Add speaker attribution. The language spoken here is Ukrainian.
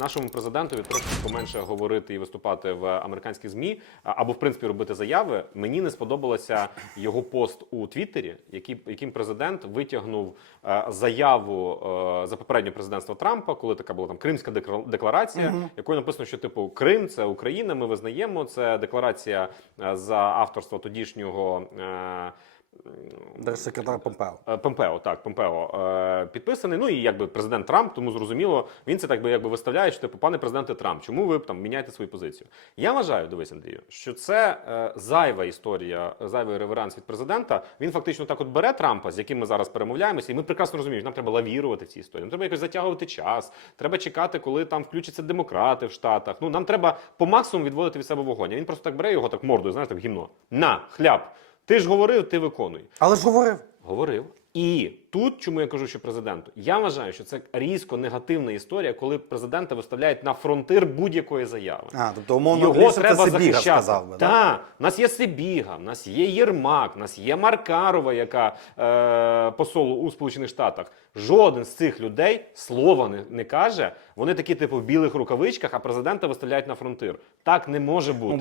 Speaker 1: нашому президентові трошки поменше говорити і виступати в американських змі, або в принципі робити заяви. Мені не сподобалося його пост у Твіттері, який, яким президент витягнув е, заяву е, за попереднє президентство Трампа, коли така була там Кримська декла- декларація, якою написано, що типу Крим це Україна. Ми визнаємо. Це декларація е, за авторства тодішнього.
Speaker 2: Держсекретар Помпео.
Speaker 1: Е, Помпео, так, Помпео е, підписаний. Ну і якби президент Трамп, тому зрозуміло, він це так би якби виставляє, що типу, пане президенте Трамп, чому ви там міняєте свою позицію? Я вважаю, дивись, Андрію, що це е, зайва історія, зайвий реверанс від президента. Він фактично так от бере Трампа, з яким ми зараз перемовляємося, і ми прекрасно розуміємо, що нам треба лавірувати в цій історії. Нам треба якось затягувати час. Треба чекати, коли там включаться демократи в Штатах. Ну нам треба по максимуму відводити від себе вогонь. А Він просто так бере його так мордою, знаєш, так гімно. На, хляб. Ти ж говорив, ти виконуй.
Speaker 2: Але ж говорив.
Speaker 1: Говорив. І тут, чому я кажу, що президенту, я вважаю, що це різко негативна історія, коли президента виставляють на фронтир будь-якої заяви.
Speaker 2: А, тобто, умовно,
Speaker 1: Його
Speaker 2: більше це Сибіга
Speaker 1: захищати.
Speaker 2: сказав би. да?
Speaker 1: Так, у нас є Сибіга, в нас є Єрмак, в нас є Маркарова, яка е, посол у Сполучених Штатах. Жоден з цих людей слова не, не каже. Вони такі, типу, в білих рукавичках, а президента виставляють на фронтир. Так не може бути.
Speaker 2: Ну,